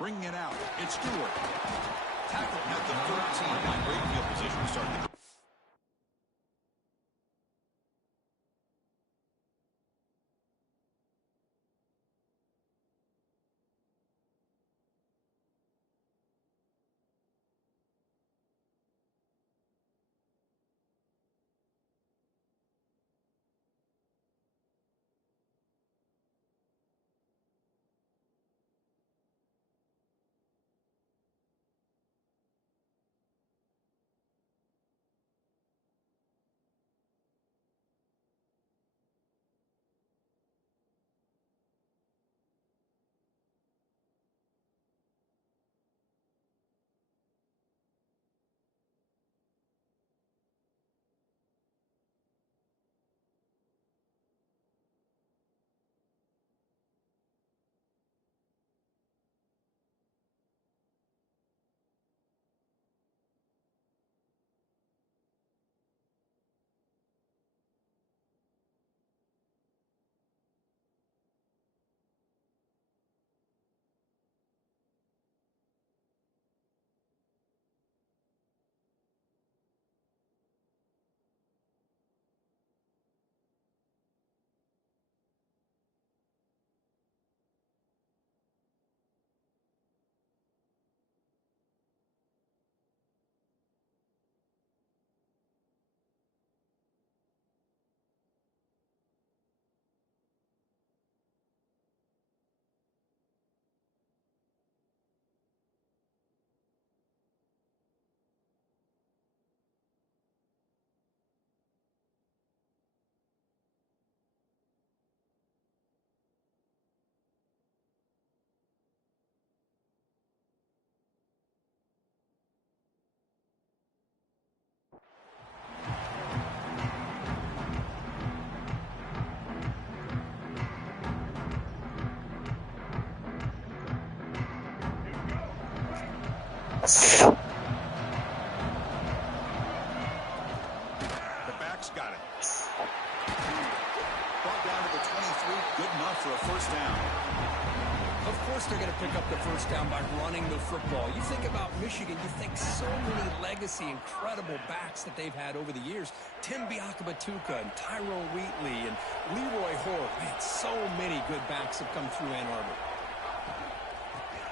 Bringing it out. It's Stewart. Tackled at the 13. Now great field position to start the drive. The back's got it. Brought down to the 23. Good enough for a first down. Of course they're going to pick up the first down by running the football. You think about Michigan, you think so many legacy, incredible backs that they've had over the years. Tim Biakabatuka and Tyrone Wheatley and Leroy Hoare. Man, so many good backs have come through Ann Arbor.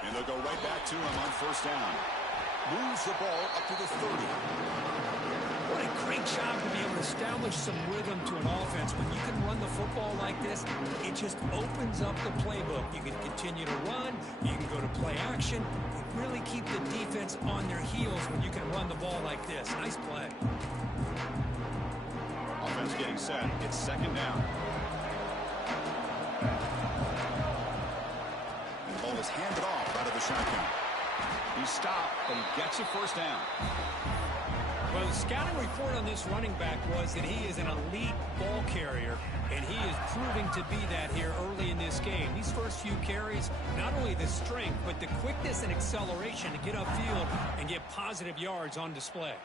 And they'll go right back to him on first down. Moves the ball up to the 30. What a great job to be able to establish some rhythm to an offense. When you can run the football like this, it just opens up the playbook. You can continue to run. You can go to play action. You really keep the defense on their heels when you can run the ball like this. Nice play. Offense getting set. It's second down. And the ball is handed off out of the shotgun. He's stopped, but he gets a first down. Well, the scouting report on this running back was that he is an elite ball carrier, and he is proving to be that here early in this game. These first few carries, not only the strength, but the quickness and acceleration to get upfield and get positive yards on display.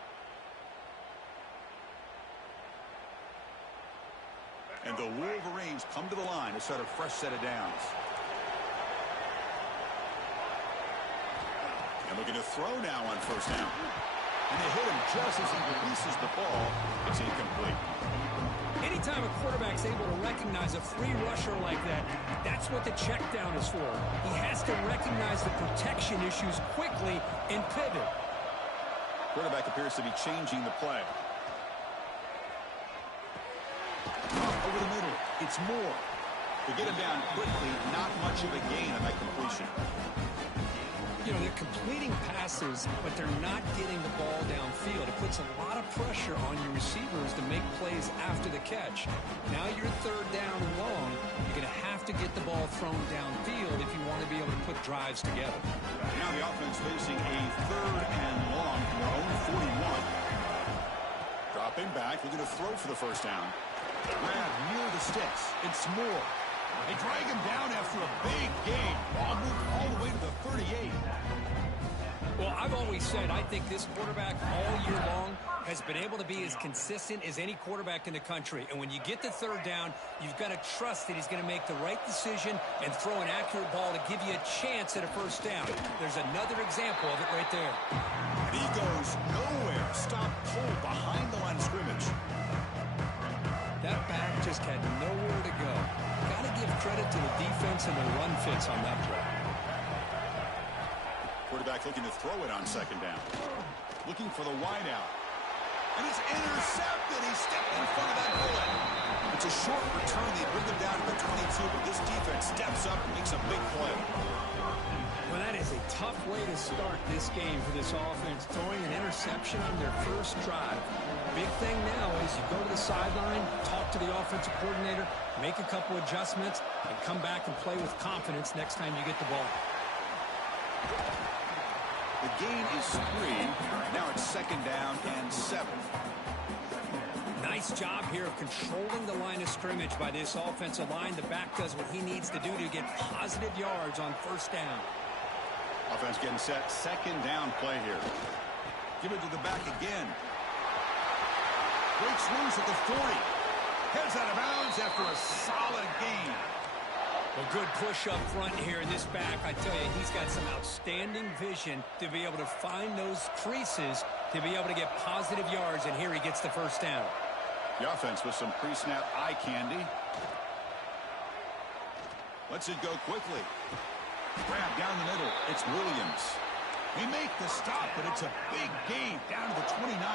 And the Wolverines come to the line to start a fresh set of downs. And looking to throw now on first down. And they hit him just as he releases the ball. It's incomplete. Anytime a quarterback's able to recognize a free rusher like that, that's what the check down is for. He has to recognize the protection issues quickly and pivot. Quarterback appears to be changing the play. Over the middle, it's Moore. To get him down quickly, not much of a gain on that completion. You know, they're completing passes, but they're not getting the ball downfield. It puts a lot of pressure on your receivers to make plays after the catch. Now you're third down and long. You're going to have to get the ball thrown downfield if you want to be able to put drives together. Now the offense facing a third and long from their own 41. Dropping back, looking to throw for the first down. Grab near the sticks. It's Moore. They drag him down after a big game. Ball moved all the way to the 38. Well, I've always said I think this quarterback all year long has been able to be as consistent as any quarterback in the country. And when you get the third down, you've got to trust that he's going to make the right decision and throw an accurate ball to give you a chance at a first down. There's another example of it right there. And he goes nowhere. Stop pulled behind the line of scrimmage. That back just had nowhere to go. Got to give credit to the defense and the run fits on that play. Quarterback looking to throw it on second down. Looking for the wide out. And it's intercepted. He stepped in front of that bullet. It's a short return. They bring him down to the 22, but this defense steps up and makes a big play. Well, that is a tough way to start this game for this offense, throwing an interception on their first drive. Big thing now is you go to the sideline, talk to the offensive coordinator, make a couple adjustments, and come back and play with confidence next time you get the ball. The gain is 3. Now it's second down and 7. Nice job here of controlling the line of scrimmage by this offensive line. The back does what he needs to do to get positive yards on first down. Offense getting set. Second down play here. Give it to the back again. Breaks loose at the 40. Heads out of bounds after a solid gain. Well, good push up front here in this back. I tell you, he's got some outstanding vision to be able to find those creases to be able to get positive yards, and here he gets the first down. The offense with some pre-snap eye candy. Lets it go quickly. Grab down the middle. It's Williams. He make the stop, but it's a big gain down to the 29.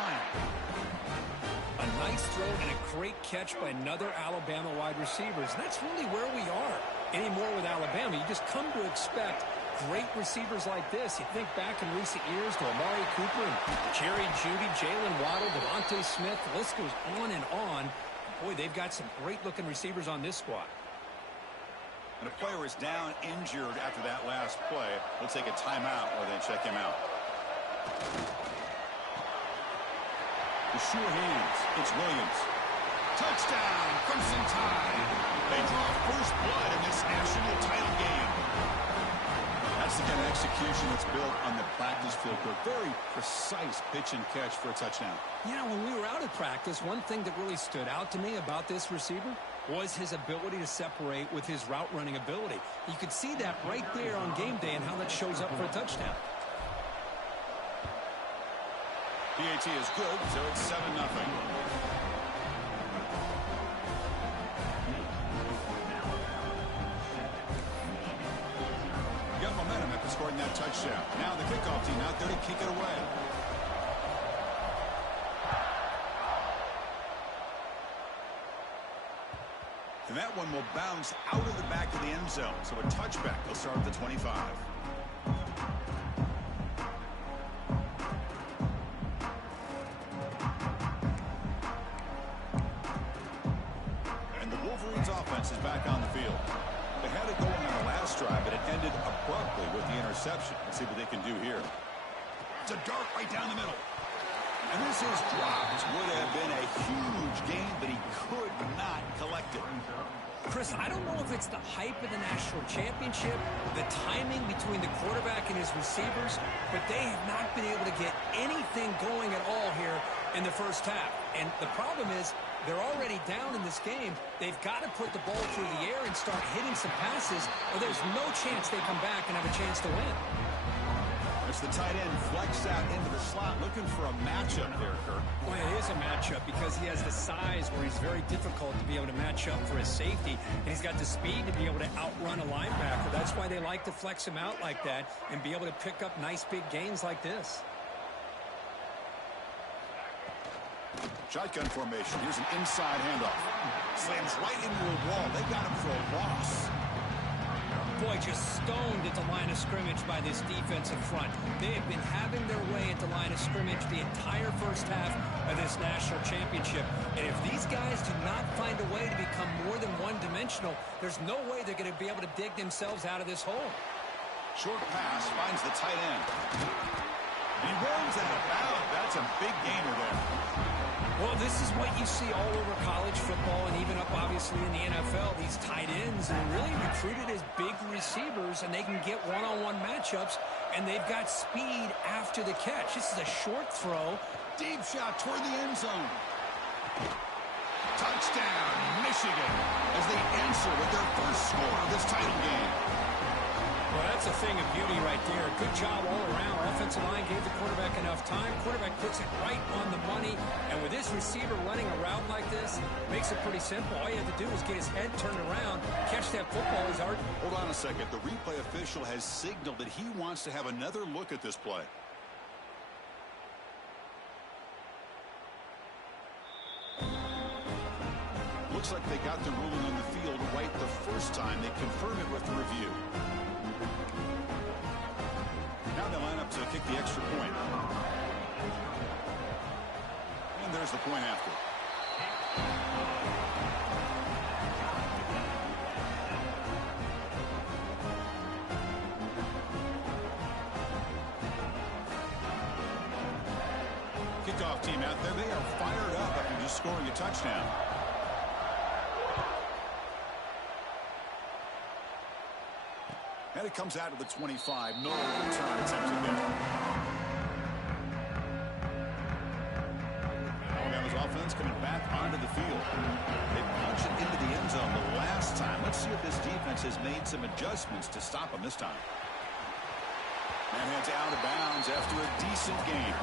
A nice throw and a great catch by another Alabama wide receivers. That's really where we are anymore with Alabama. You just come to expect great receivers like this. You think back in recent years to Amari Cooper and Jerry Jeudy, Jalen Waddle, Devontae Smith. The list goes on and on. Boy, they've got some great-looking receivers on this squad. And a player is down injured after that last play. We'll take a timeout or then check him out. The sure hands. It's Williams. Touchdown, Crimson Tide. They draw first blood in this national title game. That's the kind of execution that's built on the practice field. Very precise pitch and catch for a touchdown. Yeah, when we were out at practice, one thing that really stood out to me about this receiver was his ability to separate with his route running ability. You could see that right there on game day and how that shows up for a touchdown. PAT is good, so it's 7-0. Got momentum after scoring that touchdown. Now the kickoff team out there to kick it away. And that one will bounce out of the back of the end zone. So a touchback will start at the 25. And the Wolverines offense is back on the field. They had it going on the last drive, but it ended abruptly with the interception. Let's see what they can do here. It's a dart right down the middle. And this is dropped. Would have been a huge gain, but he could not collect it. Chris, I don't know if it's the hype of the national championship, the timing between the quarterback and his receivers, but they have not been able to get anything going at all here in the first half. And the problem is they're already down in this game. They've got to put the ball through the air and start hitting some passes, or there's no chance they come back and have a chance to win. It's the tight end flexed out into the slot, looking for a matchup there, Kirk. Well, it is a matchup because he has the size where he's very difficult to be able to match up for his safety, and he's got the speed to be able to outrun a linebacker. That's why they like to flex him out like that and be able to pick up nice big gains like this. Shotgun formation. Here's an inside handoff. Slams right into a wall. They got him for a loss. Boy, just stoned at the line of scrimmage by this defensive front. They have been having their way at the line of scrimmage the entire first half of this national championship. And if these guys do not find a way to become more than one-dimensional, there's no way they're going to be able to dig themselves out of this hole. Short pass finds the tight end. He runs out of bounds. That's a big gainer there. Well, this is what you see all over college football and even up, obviously, in the NFL. These tight ends are really recruited as big receivers, and they can get one-on-one matchups, and they've got speed after the catch. This is a short throw Deep shot toward the end zone. Touchdown, Michigan, as they answer with their first score of this title game. Well, that's a thing of beauty right there. Good job all around. Offensive line gave the quarterback enough time. Quarterback puts it right on the money. And with this receiver running a route like this, makes it pretty simple. All you have to do is get his head turned around, catch that football. He's hard. Hold on a second. The replay official has signaled that he wants to have another look at this play. Looks like they got the ruling on the field right the first time. They confirm it with the review. Now they line up to kick the extra point. And there's the point after. Kickoff team out there. They are fired up after just scoring a touchdown. And it comes out of the 25. No return attempted there. Alabama's offense coming back onto the field. They punch it into the end zone the last time. Let's see if this defense has made some adjustments to stop them this time. And heads out of bounds after a decent game.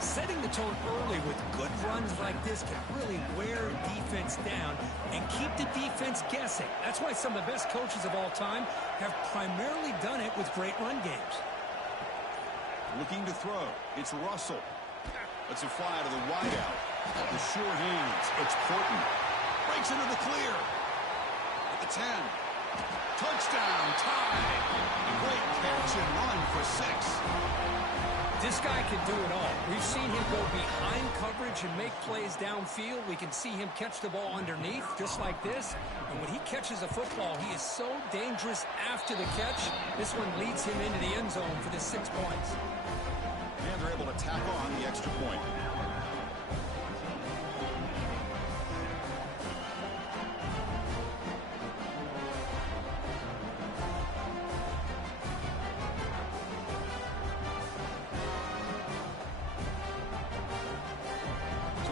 Setting the tone early with good runs like this can really wear defense down and keep the defense guessing. That's why some of the best coaches of all time have primarily done it with great run games. Looking to throw. It's Russell. Lets it fly to the wideout. The sure hands. It's Porton. Breaks into the clear. At the 10. Touchdown. Tie. Great catch and run for 6. This guy can do it all. We've seen him go behind coverage and make plays downfield. We can see him catch the ball underneath, just like this. And when he catches a football, he is so dangerous after the catch. This one leads him into the end zone for the 6 points. And they're able to tack on the extra point.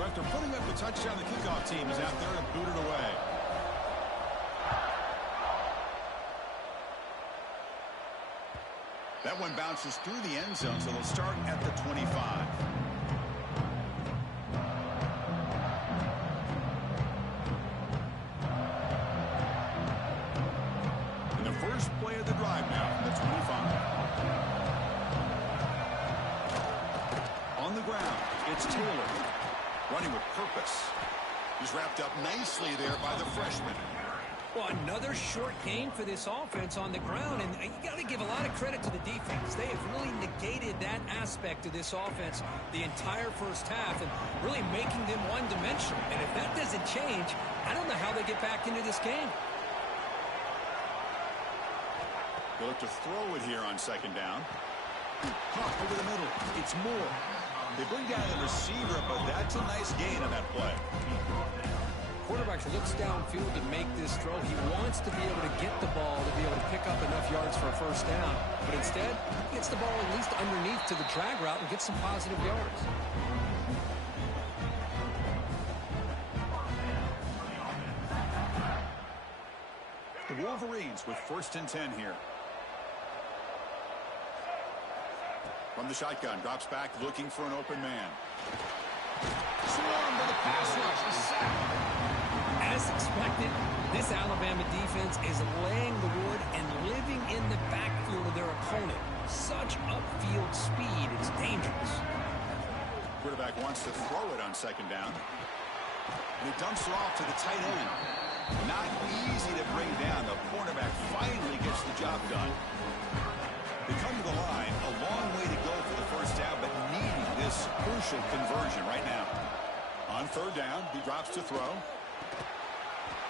After putting up the touchdown, the kickoff team is out there to boot it away. That one bounces through the end zone, so they'll start at the 25. And the first play of the drive now from the 25. On the ground, it's Taylor. Running with purpose. He's wrapped up nicely there by the freshman. Well, another short game for this offense on the ground, and you got to give a lot of credit to the defense. They have really negated that aspect of this offense the entire first half and really making them one-dimensional. And if that doesn't change, I don't know how they get back into this game. They look to throw it here on second down. Caught over the middle. It's Moore. They bring down the receiver, but that's a nice gain on that play. Quarterback looks downfield to make this throw. He wants to be able to get the ball to be able to pick up enough yards for a first down. But instead, he gets the ball at least underneath to the drag route and gets some positive yards. The Wolverines with 1st and 10 here. From the shotgun, drops back, looking for an open man. Swarm to the pass rush, a sack. As expected, this Alabama defense is laying the wood and living in the backfield of their opponent. Such upfield speed, it's dangerous. Quarterback wants to throw it on second down. And he dumps it off to the tight end. Not easy to bring down. The cornerback finally gets the job done. They come to the line, a long way to go for the first down, but needing this crucial conversion right now. On third down, he drops to throw.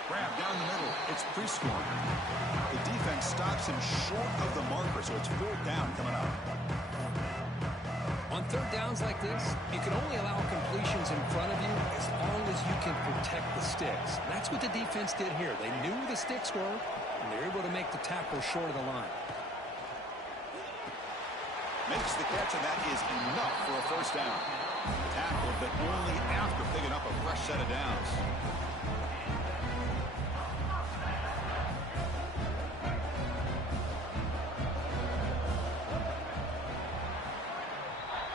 Grab down the middle. It's Prescorn. The defense stops him short of the marker, so it's 4th down coming up. On third downs like this, you can only allow completions in front of you as long as you can protect the sticks. That's what the defense did here. They knew where the sticks were, and they were able to make the tackle short of the line. Makes the catch, and that is enough for a first down. Tackled, but only after picking up a fresh set of downs.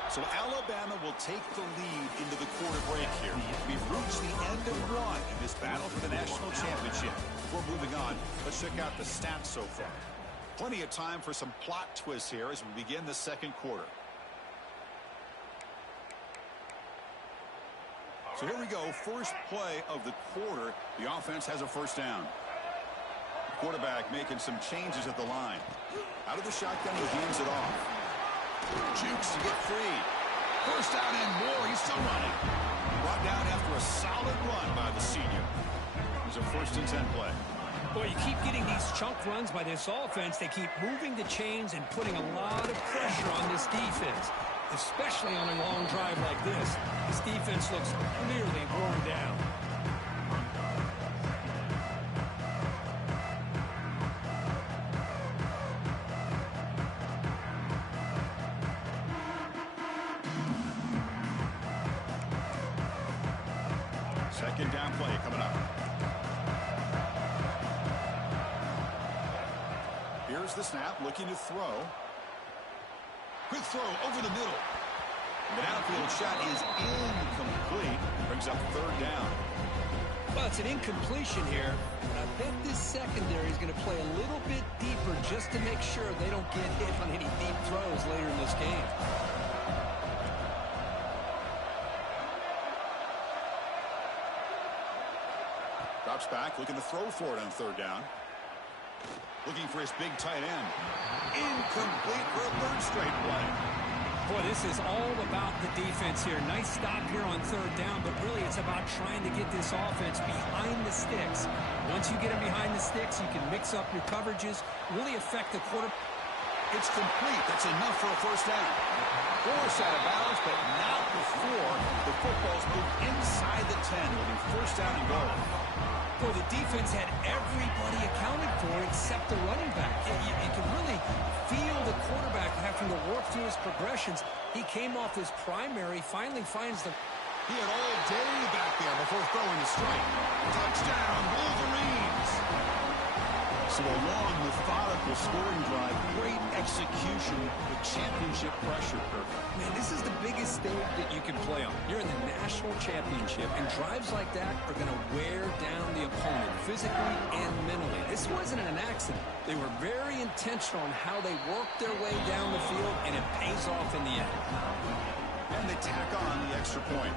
So Alabama will take the lead into the quarter break here. We've reached the end of one in this battle for the national championship. Before moving on, let's check out the stats so far. Plenty of time for some plot twists here as we begin the second quarter. So here we go, first play of the quarter. The offense has a first down. The quarterback making some changes at the line. Out of the shotgun, he hands it off. Jukes to get free. First down and more. He's still running. Brought down after a solid run by the senior. It was a 1st and 10 play. Boy, you keep getting these chunk runs by this offense. They keep moving the chains and putting a lot of pressure on this defense, especially on a long drive like this. This defense looks clearly worn down. Second down play coming up. Here's the snap, looking to throw. Quick throw over the middle. The downfield shot is incomplete. Brings up 3rd down. Well, it's an incompletion here, but I bet this secondary is going to play a little bit deeper just to make sure they don't get hit on any deep throws later in this game. Drops back, looking to throw for it on 3rd down. Looking for his big tight end. Incomplete for a 3rd straight play. Boy, this is all about the defense here. Nice stop here on 3rd down, but really it's about trying to get this offense behind the sticks. Once you get them behind the sticks, you can mix up your coverages, really affect the quarter. It's complete. That's enough for a 1st down. Force out of bounds, but not before the football's moved inside the 10. It'll be 1st down and goal. Well, the defense had everybody accounted for except the running back. You can really feel the quarterback having to work through his progressions. He came off his primary, finally finds the... He had all day back there before throwing the strike. Touchdown, Wolverines! So a long, methodical scoring drive, great execution with championship pressure. Man, this is the biggest stage that you can play on. You're in the national championship, and drives like that are going to wear down the opponent physically and mentally. This wasn't an accident. They were very intentional on how they worked their way down the field, and it pays off in the end. And they tack on the extra point.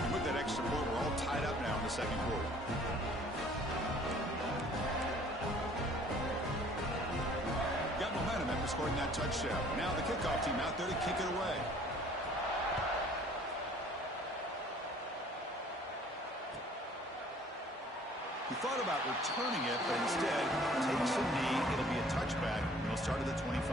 And with that extra point, we're all tied up now in the second quarter. Got momentum after scoring that touchdown. Now the kickoff team out there to kick it away. He thought about returning it, but instead takes a knee. It'll be a touchback, and he'll start at the 25.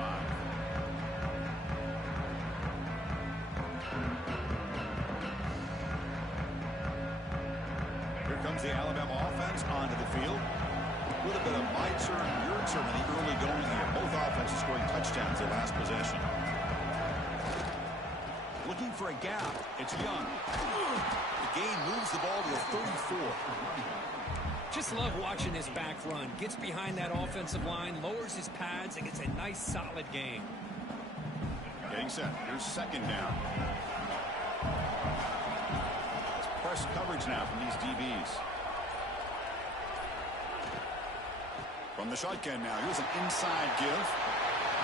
Here comes the Alabama offense onto the field. A little bit of my turn, your turn in the early going here. Both offenses scoring touchdowns their last possession. Looking for a gap. It's Young. The gain moves the ball to the 34. Just love watching this back run. Gets behind that offensive line, lowers his pads, and gets a nice, solid gain. Getting set. Here's 2nd down. It's press coverage now from these DBs. From the shotgun now. Here's an inside give.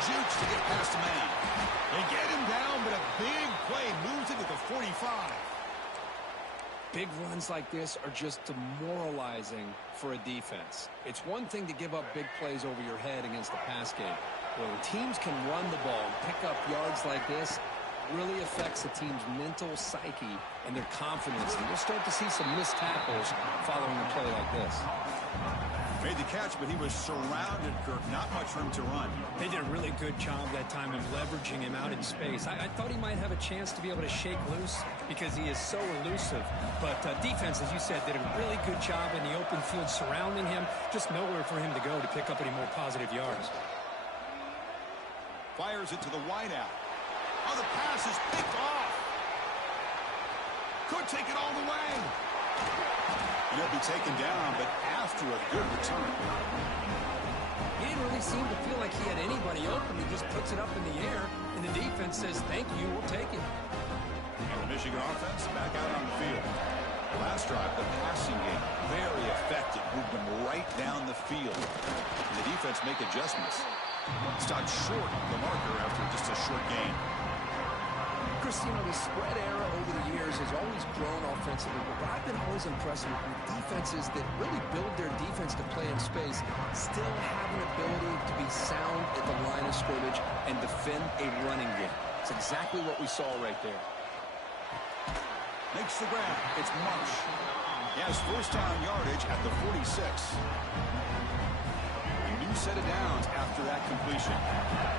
Jukes to get past the man. They get him down, but a big play moves it to the 45. Big runs like this are just demoralizing for a defense. It's one thing to give up big plays over your head against the pass game. When teams can run the ball and pick up yards like this, it really affects the team's mental psyche and their confidence. And we'll start to see some missed tackles following a play like this. Made the catch, but he was surrounded, Kirk. Not much room to run. They did a really good job that time of leveraging him out in space. I thought he might have a chance to be able to shake loose because he is so elusive. But defense, as you said, did a really good job in the open field surrounding him. Just nowhere for him to go to pick up any more positive yards. Fires it to the wideout. Oh, the pass is picked off. Could take it all the way. And he'll be taken down, but after a good return. He didn't really seem to feel like he had anybody open. He just puts it up in the air, and the defense says, thank you, we'll take it. And the Michigan offense back out on the field. Last drive, the passing game, very effective. Moved them right down the field. And the defense make adjustments. Stopped short of the marker after just a short game. Chris, you know, the spread era over the years has always grown offensively, but I've been always impressed with defenses that really build their defense to play in space, still have an ability to be sound at the line of scrimmage and defend a running game. It's exactly what we saw right there. Makes the grab. It's Marsh. He has first down yardage at the 46. A new set of downs after that completion.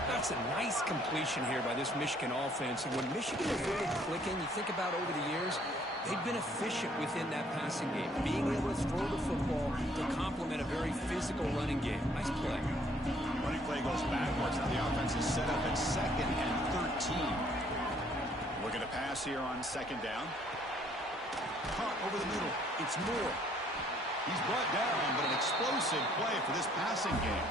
That's a nice completion here by this Michigan offense. And when Michigan is really clicking, you think about over the years, they've been efficient within that passing game, being able to throw the football to complement a very physical running game. Nice play. Running play goes backwards. Now the offense is set up at 2nd and 13. Looking to pass here on 2nd down. Caught over the middle. It's Moore. He's brought down, but an explosive play for this passing game.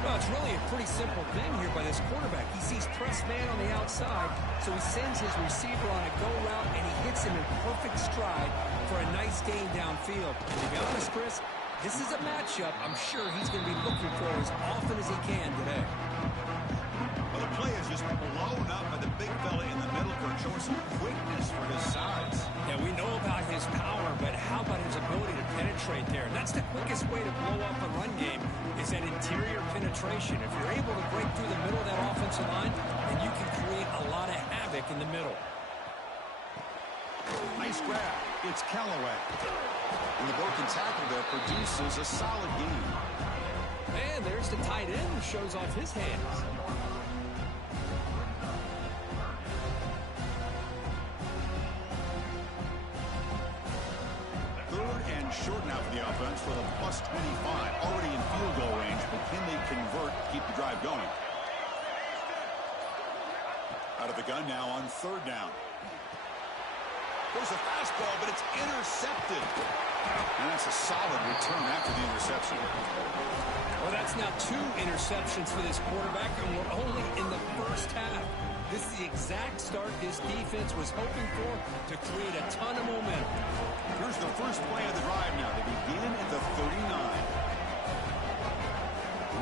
Well, it's really a pretty simple thing here by this quarterback. He sees press man on the outside, so he sends his receiver on a go route, and he hits him in perfect stride for a nice gain downfield. And to be honest, Chris, this is a matchup I'm sure he's going to be looking for as often as he can today. Well, the play is just blown up by the big fella in the middle, Kirk, showing some quickness for his size. Yeah, we know about his power, but how about his ability to penetrate there? And that's the quickest way to blow up a run game is that interior penetration. If you're able to break through the middle of that offensive line, then you can create a lot of havoc in the middle. Nice grab. It's Callaway. And the broken tackle there produces a solid gain. And there's the tight end who shows off his hands. Short now for the offense with a +25. Already in field goal range, but can they convert, keep the drive going? Out of the gun now on 3rd down. There's a fastball, but it's intercepted. And that's a solid return after the interception. Well, that's now 2 interceptions for this quarterback, and we're only in the first half. This is the exact start this defense was hoping for to create a ton of momentum. Here's the first play of the drive now. They begin at the 39.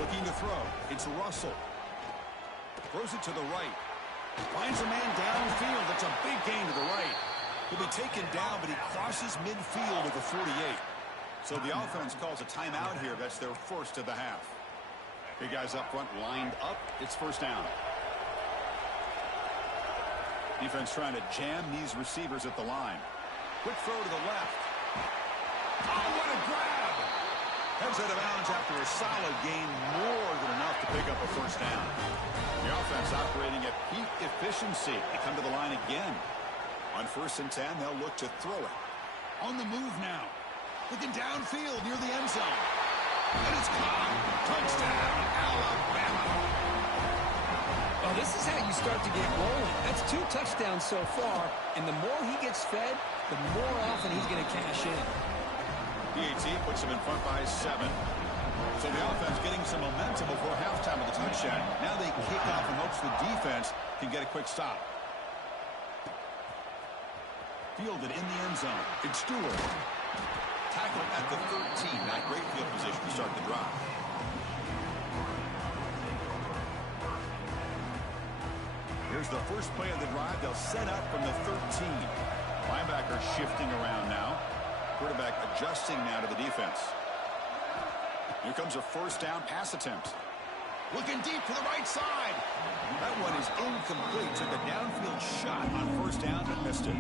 Looking to throw. It's Russell. Throws it to the right. Finds a man downfield. That's a big gain to the right. He'll be taken down, but he crosses midfield at the 48. So the offense calls a timeout here. That's their first of the half. Big guys up front lined up. It's first down. Defense trying to jam these receivers at the line. Quick throw to the left. Oh, what a grab! Heads out of bounds after a solid gain, more than enough to pick up a first down. The offense operating at peak efficiency. They come to the line again. On 1st and 10, they'll look to throw it. On the move now. Looking downfield near the end zone. And it's caught. Touchdown, Alabama. Oh, this is how you start to get rolling. That's 2 touchdowns so far, and the more he gets fed, the more often he's going to cash in. PAT puts him in front by 7. So the offense getting some momentum before halftime of the touchdown. Now they kick off and hopes the defense can get a quick stop. Fielded in the end zone. It's Stewart. Tackled at the 13. Not great field position to start the drive. Here's the first play of the drive. They'll set up from the 13. Linebacker shifting around now. Quarterback adjusting now to the defense. Here comes a first down pass attempt. Looking deep to the right side. That one is incomplete. Took a downfield shot on first down, but missed it.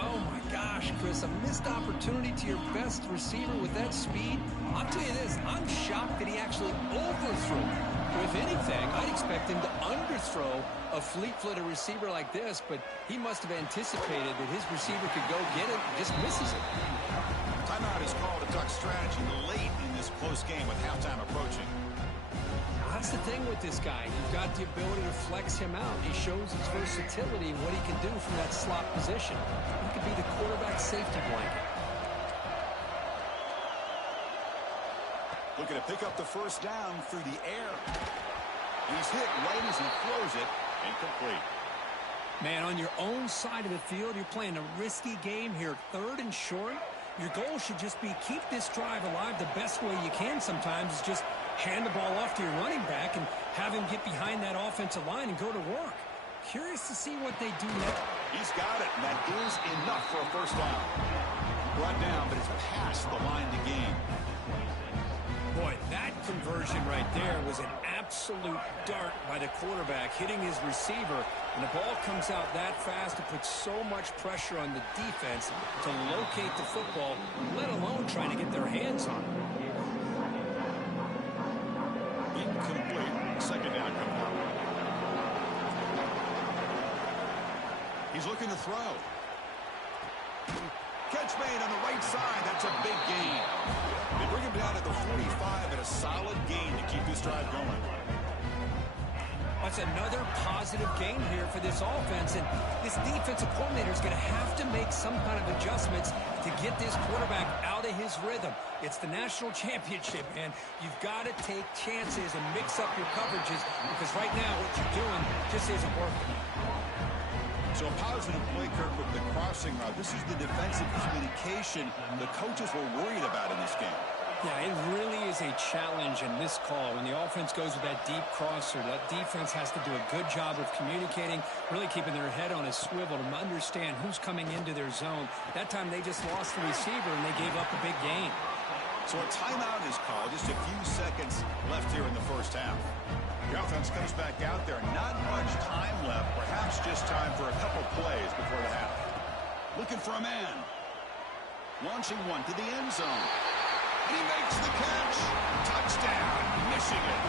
Oh, my gosh, Chris, a missed opportunity to your best receiver with that speed. I'll tell you this, I'm shocked that he actually overthrew. If anything, I'd expect him to underthrow a fleet-footed receiver like this, but he must have anticipated that his receiver could go get it and just misses it. Timeout is called a duck strategy late in this close game with halftime approaching. That's the thing with this guy. You've got the ability to flex him out. He shows his versatility and what he can do from that slot position. He could be the quarterback safety blanket. Looking to pick up the first down through the air. He's hit right as he throws it. Incomplete. Man, on your own side of the field, you're playing a risky game here. 3rd and short. Your goal should just be keep this drive alive the best way you can sometimes is just hand the ball off to your running back and have him get behind that offensive line and go to work. Curious to see what they do next. He's got it, and that is enough for a first down. Brought down, but it's past the line to gain. Boy, that conversion right there was an absolute dart by the quarterback hitting his receiver, and the ball comes out that fast to put so much pressure on the defense to locate the football, let alone trying to get their hands on it. Incomplete. Second down coming up. He's looking to throw. Catch made on the right side. That's a big gain. They bring him down at the 45 at a solid gain to keep this drive going. That's another positive gain here for this offense, and this defensive coordinator is going to have to make some kind of adjustments to get this quarterback out of his rhythm. It's the national championship, man. You've got to take chances and mix up your coverages because right now what you're doing just isn't working. So a positive play, Kirk, with the crossing route. This is the defensive communication the coaches were worried about in this game. Yeah, it really is a challenge in this call. When the offense goes with that deep crosser, that defense has to do a good job of communicating, really keeping their head on a swivel to understand who's coming into their zone. That time they just lost the receiver and they gave up a big gain. So a timeout is called. Just a few seconds left here in the first half. The offense comes back out there. Not much time left. Perhaps just time for a couple plays before the half. Looking for a man. Launching one to the end zone. And he makes the catch. Touchdown, Michigan.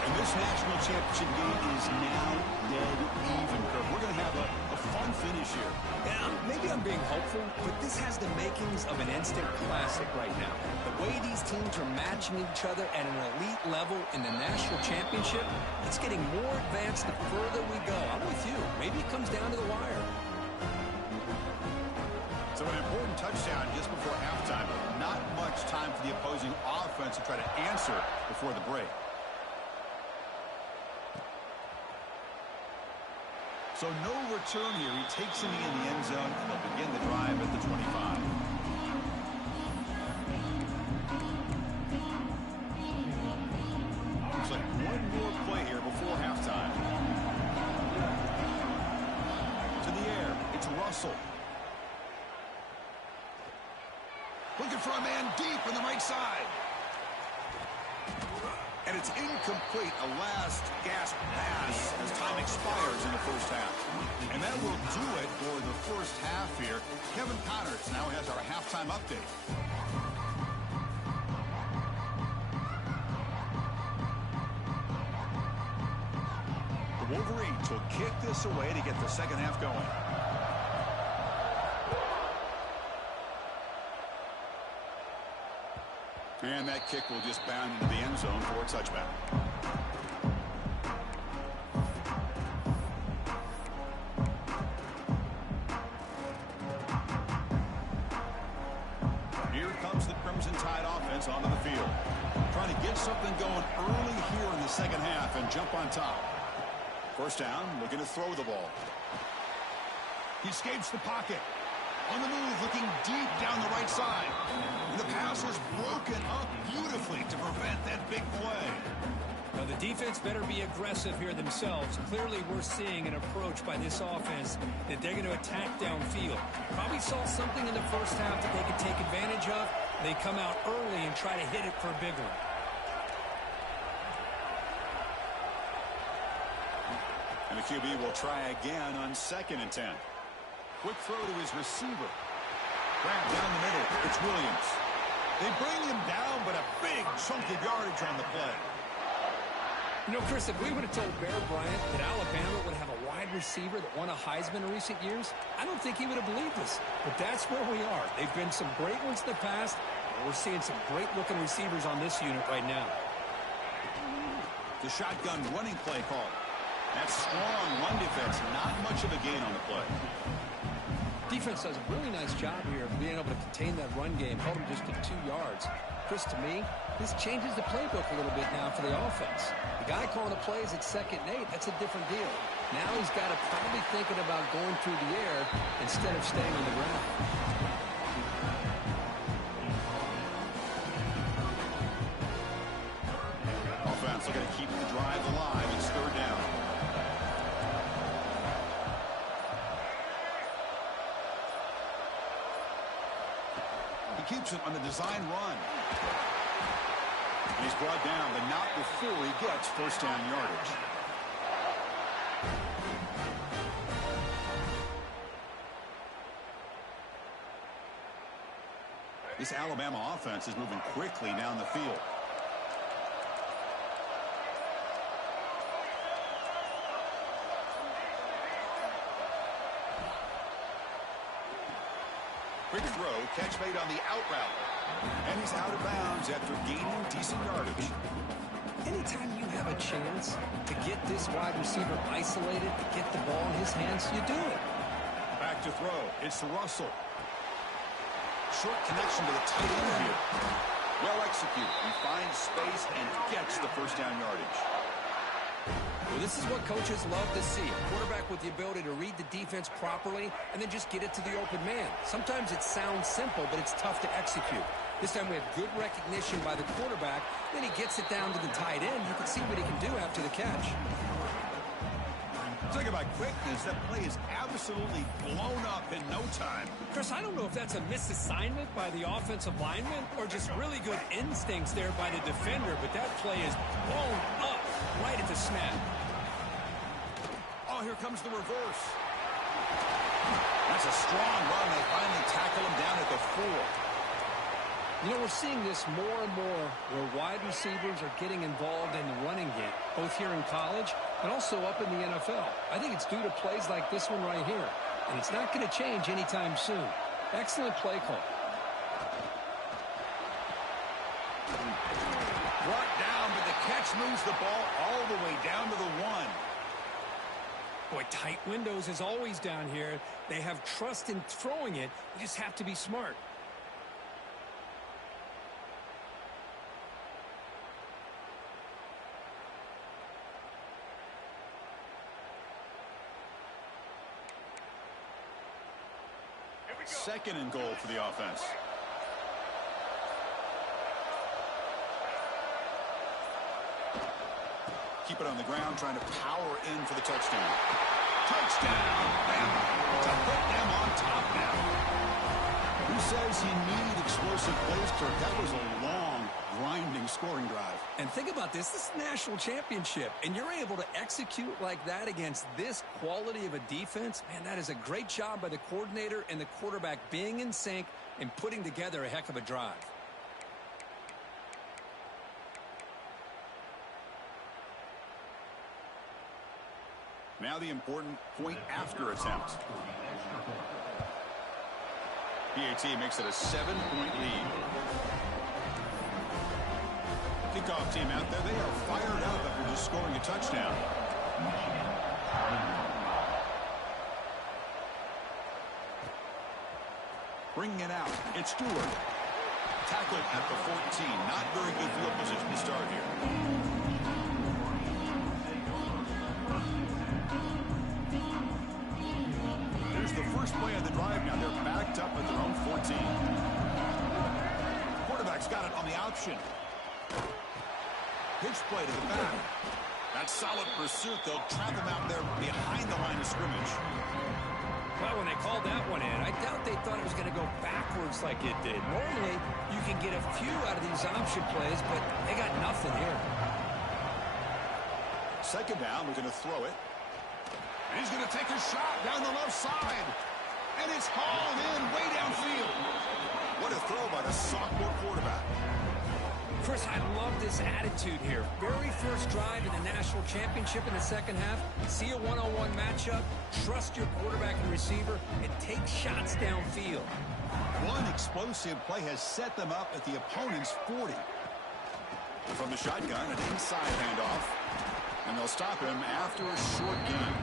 And this national championship game is now dead even, Kirk. We're going to have a fun finish here. Yeah, maybe I'm being hopeful, but this has the makings of an instant classic right now. The way these teams are matching each other at an elite level in the national championship, it's getting more advanced the further we go. I'm with you. Maybe it comes down to the wire. So an important touchdown just before halftime. Not much time for the opposing offense to try to answer before the break. So no return here. He takes him in the end zone, and they'll begin the drive at the 25. Looks like one more play here before halftime. To the air. It's Russell. Looking for a man deep on the right side. And it's incomplete, a last gasp pass as time expires in the first half. And that will do it for the first half here. Kevin Connors now has our halftime update. The Wolverines will kick this away to get the second half going. And that kick will just bound into the end zone for a touchback. Here comes the Crimson Tide offense onto the field. Trying to get something going early here in the second half and jump on top. First down, looking to throw the ball. He escapes the pocket. On the move, looking deep down the right side. And the pass is broken up beautifully to prevent that big play. Now, the defense better be aggressive here themselves. Clearly, we're seeing an approach by this offense that they're going to attack downfield. Probably saw something in the first half that they could take advantage of. They come out early and try to hit it for a big one. And the QB will try again on 2nd and 10. Quick throw to his receiver. Grab down the middle. It's Williams. They bring him down, but a big chunk of yardage on the play. You know, Chris, if we would have told Bear Bryant that Alabama would have a wide receiver that won a Heisman in recent years, I don't think he would have believed us. But that's where we are. They've been some great ones in the past, and we're seeing some great-looking receivers on this unit right now. The shotgun running play call. That strong run defense, not much of a gain on the play. Defense does a really nice job here of being able to contain that run game, held him just to 2 yards. Chris, to me, this changes the playbook a little bit now for the offense. The guy calling the plays at 2nd and 8, that's a different deal. Now he's got to probably thinking about going through the air instead of staying on the ground. Offense looking to keep the drive alive. It's 3rd down. He keeps it on the design run. And he's brought down, but not before he gets 1st down yardage. This Alabama offense is moving quickly down the field. Quick throw, catch made on the out route. And he's out of bounds after gaining decent yardage. Anytime you have a chance to get this wide receiver isolated, to get the ball in his hands, you do it. Back to throw. It's Russell. Short connection to the tight end here. Well executed. He finds space and gets the 1st down yardage. Well, this is what coaches love to see. A quarterback with the ability to read the defense properly and then just get it to the open man. Sometimes it sounds simple, but it's tough to execute. This time we have good recognition by the quarterback. Then he gets it down to the tight end. You can see what he can do after the catch. Talk about quickness. That play is absolutely blown up in no time. Chris, I don't know if that's a misassignment by the offensive lineman or just really good instincts there by the defender, but that play is blown up right at the snap. Oh, here comes the reverse. That's a strong run. They finally tackle him down at the 4. You know, we're seeing this more and more where wide receivers are getting involved in the running game, both here in college and also up in the NFL. I think it's due to plays like this one right here, and it's not going to change anytime soon. Excellent play call. Brought down, but the catch moves the ball all the way down to the 1. Boy, tight windows is always down here. They have trust in throwing it. You just have to be smart. Second and goal for the offense. Keep it on the ground, trying to power in for the touchdown. Touchdown! Bama to put them on top now. Who says you need explosive plays, Kirk? That was a long, grinding scoring drive. And think about this. This is a national championship, and you're able to execute like that against this quality of a defense. Man, that is a great job by the coordinator and the quarterback being in sync and putting together a heck of a drive. Now the important point after attempt. PAT makes it a 7-point lead. Kickoff team out there, they are fired up after just scoring a touchdown. Bringing it out, it's Stewart. Tackled at the 14. Not very good field position to start here. The first play of the drive now. They're backed up at their own 14. Quarterback's got it on the option. Pitch play to the back. That's solid pursuit. They'll trap him out there behind the line of scrimmage. Well, when they called that one in, I doubt they thought it was going to go backwards like it did. Normally, you can get a few out of these option plays, but they got nothing here. Second down, we're going to throw it. And he's going to take a shot down the left side. And it's hauled in way downfield. What a throw by the sophomore quarterback. Chris, I love this attitude here. Very first drive in the national championship in the second half. See a one-on-one matchup, trust your quarterback and receiver, and take shots downfield. One explosive play has set them up at the opponent's 40. From the shotgun, an inside handoff. And they'll stop him after a short gain.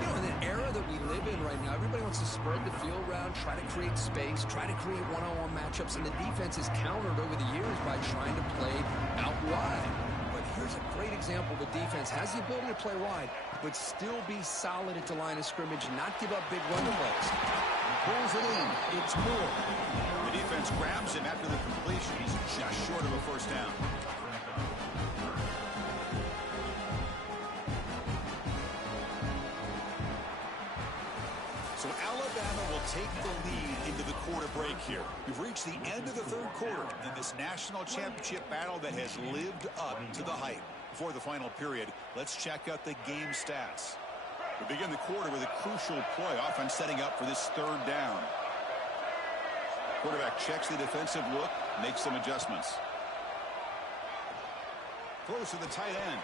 You know, in the era that we live in right now, everybody wants to spread the field around, try to create space, try to create one-on-one matchups, and the defense is countered over the years by trying to play out wide. But here's a great example. The defense has the ability to play wide, but still be solid at the line of scrimmage and not give up big run plays. Pulls it in. It's Moore. The defense grabs him after the completion. He's just short of a first down. So Alabama will take the lead into the quarter break here. We've reached the end of the third quarter in this national championship battle that has lived up to the hype. Before the final period, let's check out the game stats. We begin the quarter with a crucial play, offense setting up for this third down. Quarterback checks the defensive look, makes some adjustments. Throws to the tight end.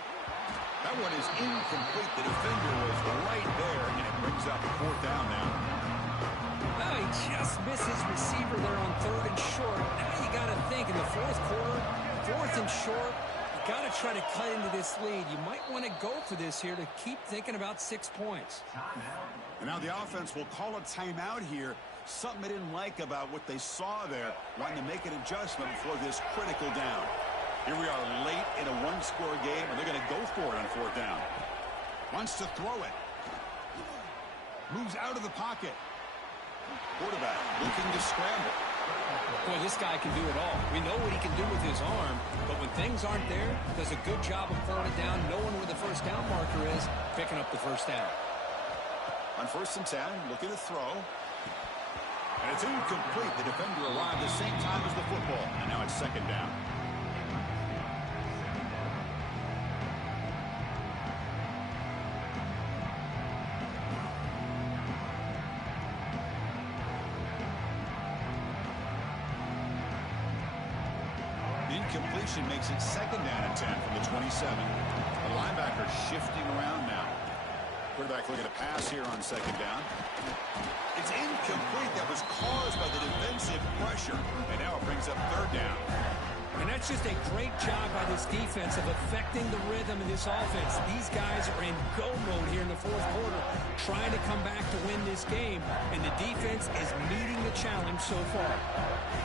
That one is incomplete. The defender was right there, and it brings up fourth down now. Well, he just misses receiver there on third and short. Now you got to think in the fourth quarter, fourth and short, you got to try to cut into this lead. You might want to go for this here to keep thinking about 6 points. And now the offense will call a timeout here. Something they didn't like about what they saw there, wanting to make an adjustment before this critical down. Here we are late in a one-score game, and they're going to go for it on fourth down. Wants to throw it. Moves out of the pocket. Quarterback looking to scramble. Boy, this guy can do it all. We know what he can do with his arm, but when things aren't there, does a good job of pulling it down, knowing where the first down marker is, picking up the first down. On 1st and 10, looking to throw. And it's incomplete. The defender arrived the same time as the football, and now it's second down. Incompletion makes it second down and 10 from the 27. The linebacker shifting around now. Quarterback looking to pass here on second down. It's incomplete. That was caused by the defensive pressure. And now it brings up third down. And that's just a great job by this defense of affecting the rhythm of this offense. These guys are in go mode here in the fourth quarter, trying to come back to win this game. And the defense is meeting the challenge so far.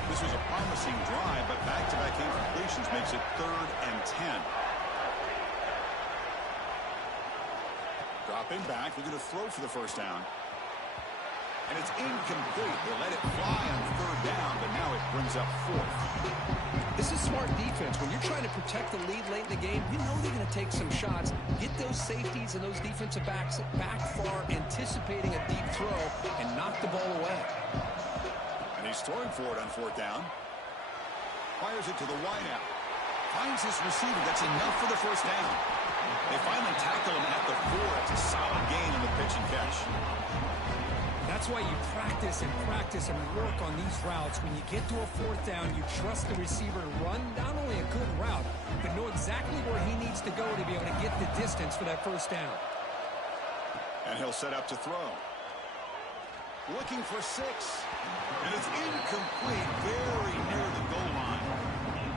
This was a promising drive, but back-to-back incompletions makes it third and 10. Dropping back, looking to throw for the first down. And it's incomplete. They let it fly on third down, but now it brings up fourth. This is smart defense. When you're trying to protect the lead late in the game, you know they're going to take some shots. Get those safeties and those defensive backs back far, anticipating a deep throw, and knock the ball away. And he's throwing for it on fourth down. Fires it to the wideout. Finds his receiver. That's enough for the first down. They finally tackle him at the 4. It's a solid gain on the pitch and catch. That's why you practice and work on these routes. When you get to a fourth down, you trust the receiver to run not only a good route, but know exactly where he needs to go to be able to get the distance for that first down. And he'll set up to throw. Looking for 6. And it's incomplete, very near the goal line.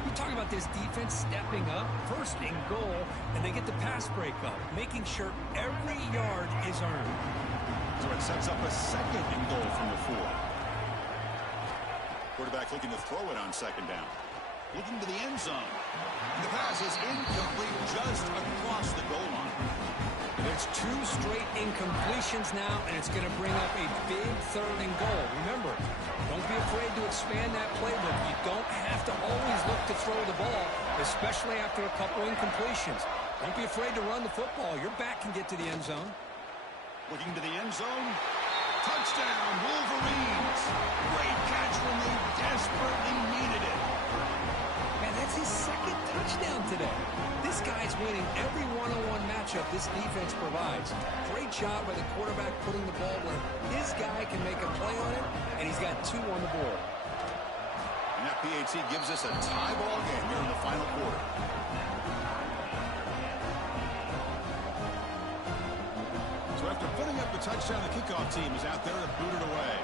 We talk about this defense stepping up, first and goal, and they get the pass break up, making sure every yard is earned. So it sets up a second and goal from the 4. Quarterback looking to throw it on second down. Looking to the end zone. And the pass is incomplete just across the goal line. There's 2 straight incompletions now, and it's going to bring up a big third and goal. Remember, don't be afraid to expand that playbook. You don't have to always look to throw the ball, especially after a couple incompletions. Don't be afraid to run the football. Your back can get to the end zone. Looking to the end zone. Touchdown, Wolverines. Great catch when they desperately needed it. Man, that's his second touchdown today. This guy's winning every one-on-one matchup this defense provides. Great job by the quarterback putting the ball where his guy can make a play on it, and he's got 2 on the board. And that PAT gives us a tie ball game here in the final quarter. So after putting up the touchdown, the kickoff team is out there to boot it away.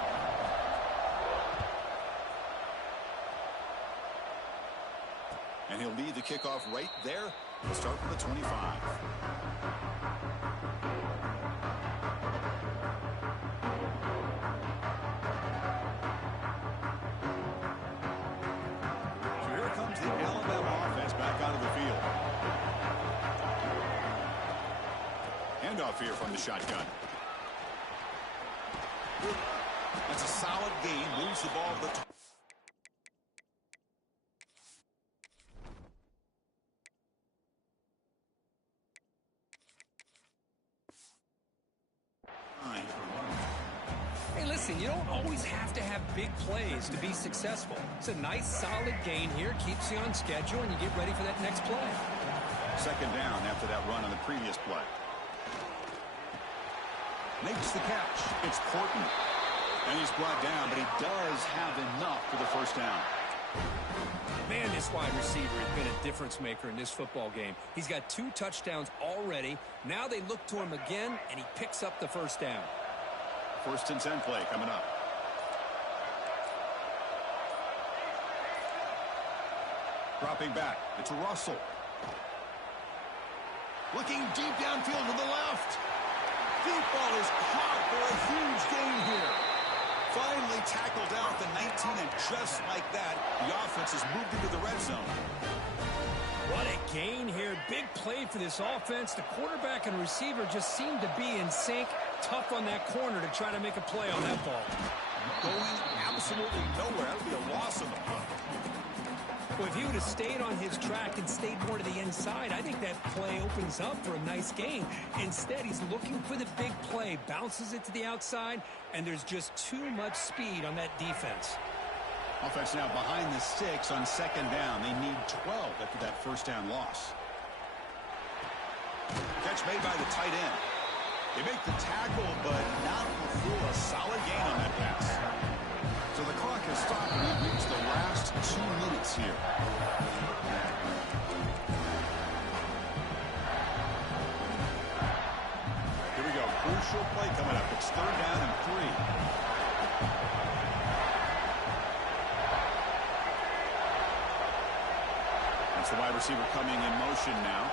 And he'll lead the kickoff right there. We'll start from the 25. So here comes the Alabama offense back out of the field. Handoff here from the shotgun. That's a solid gain. Moves the ball to the top. Hey, listen, you don't always have to have big plays to be successful. It's a nice, solid gain here. Keeps you on schedule, and you get ready for that next play. Second down after that run on the previous play. Makes the catch. It's Porton. And he's brought down, but he does have enough for the first down. Man, this wide receiver has been a difference maker in this football game. He's got 2 touchdowns already. Now they look to him again, and he picks up the first down. First and 10 play coming up. Dropping back. It's Russell. Looking deep downfield to the left. Deep ball is caught for a huge gain here. Finally tackled out the 19, and just like that, the offense has moved into the red zone. What a gain here. Big play for this offense. The quarterback and receiver just seem to be in sync. Tough on that corner to try to make a play on that ball. Going absolutely nowhere. That would be a loss on the punt. Well, if he would have stayed on his track and stayed more to the inside, I think that play opens up for a nice gain. Instead, he's looking for the big play, bounces it to the outside, and there's just too much speed on that defense. Offense now behind the 6 on second down. They need 12 after that first down loss. Catch made by the tight end. They make the tackle, but not before a solid gain on that pass. So the clock has stopped, and we've reached the last 2 minutes here. Here we go. Crucial play coming up. It's third down and 3. That's the wide receiver coming in motion now.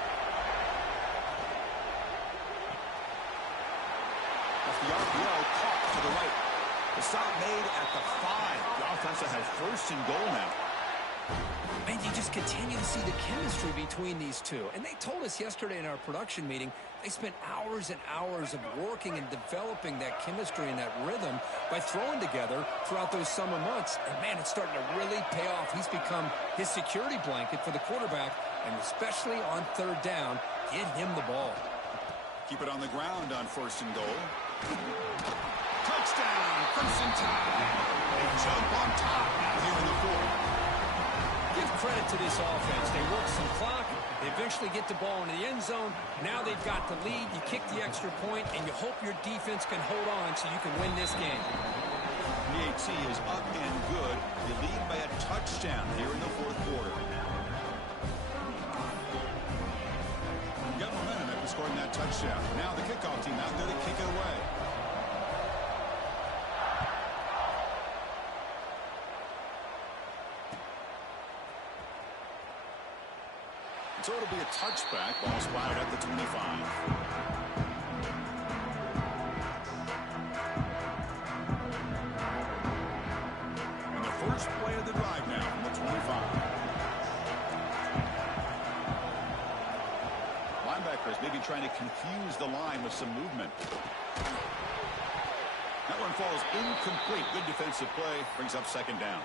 That's the RPO caught to the right. The stop made at the 5. The offense will have first and goal now. And you just continue to see the chemistry between these two. And they told us yesterday in our production meeting, they spent hours and hours of working and developing that chemistry and that rhythm by throwing together throughout those summer months. And, man, it's starting to really pay off. He's become his security blanket for the quarterback, and especially on third down, get him the ball. Keep it on the ground on first and goal. Touchdown, Crimson Tide. They jump on top here in the 4th. Give credit to this offense. They work some clock. They eventually get the ball into the end zone. Now they've got the lead. You kick the extra point, and you hope your defense can hold on so you can win this game. PAT is up and good. They lead by a touchdown here in the 4th quarter. Got momentum after scoring that touchdown. Now the kickoff team out there to kick it away. So it'll be a touchback. Ball spotted at the 25. And the first play of the drive now from the 25. Linebackers maybe trying to confuse the line with some movement. That one falls incomplete. Good defensive play. Brings up second down.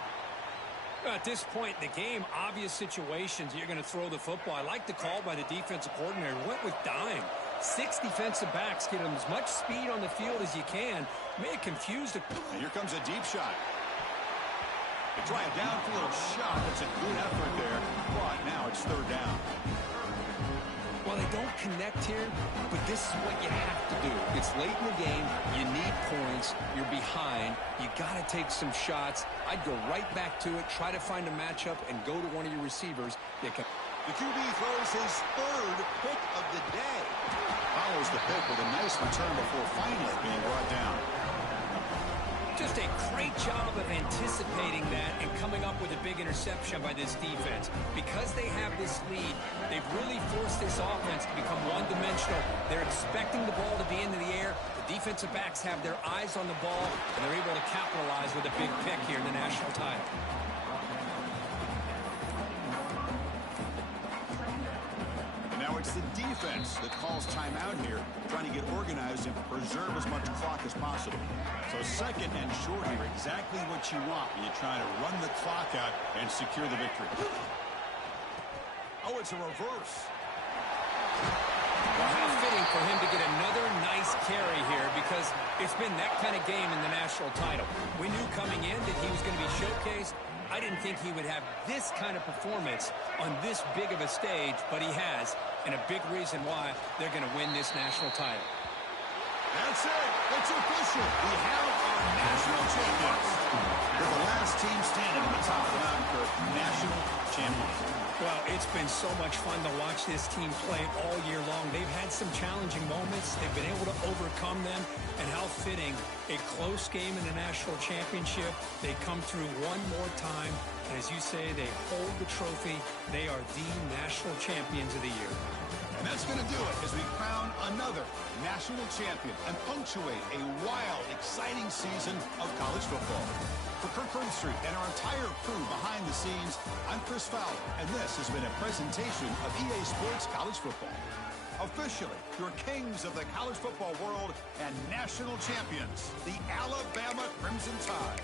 At this point in the game, obvious situations, you're going to throw the football. I like the call by the defensive coordinator. Went with dime. 6 defensive backs, get them as much speed on the field as you can. May have confused it. And here comes a deep shot. They try a downfield shot. That's a good effort there. But now it's third down. Well, they don't connect here, but this is what you have to do. It's late in the game. You need points. You're behind. You got to take some shots. I'd go right back to it, try to find a matchup, and go to one of your receivers. The QB throws his 3rd pick of the day. Follows the pick with a nice return before finally being brought down. Just a great job of anticipating that and coming up with a big interception by this defense. Because they have this lead, they've really forced this offense to become one-dimensional. They're expecting the ball to be into the air. The defensive backs have their eyes on the ball, and they're able to capitalize with a big pick here in the national title. It's the defense that calls timeout here, trying to get organized and preserve as much clock as possible. So second and short here, exactly what you want when you're trying to run the clock out and secure the victory. Oh, it's a reverse. Well, how fitting for him to get another nice carry here, because it's been that kind of game in the national title. We knew coming in that he was going to be showcased. I didn't think he would have this kind of performance on this big of a stage, but he has, and a big reason why they're going to win this national title. That's it. It's official. We have our national champions. They're the last team standing at the top of the mountain for national champions. Well, it's been so much fun to watch this team play all year long. They've had some challenging moments. They've been able to overcome them. And how fitting, a close game in the national championship. They come through one more time. And as you say, they hold the trophy. They are the national champions of the year. And that's going to do it as we crown another national champion and punctuate a wild, exciting season of college football. For Kirk Herbstreit and our entire crew behind the scenes, I'm Chris Fowler, and this has been a presentation of EA Sports College Football. Officially, your kings of the college football world and national champions, the Alabama Crimson Tide.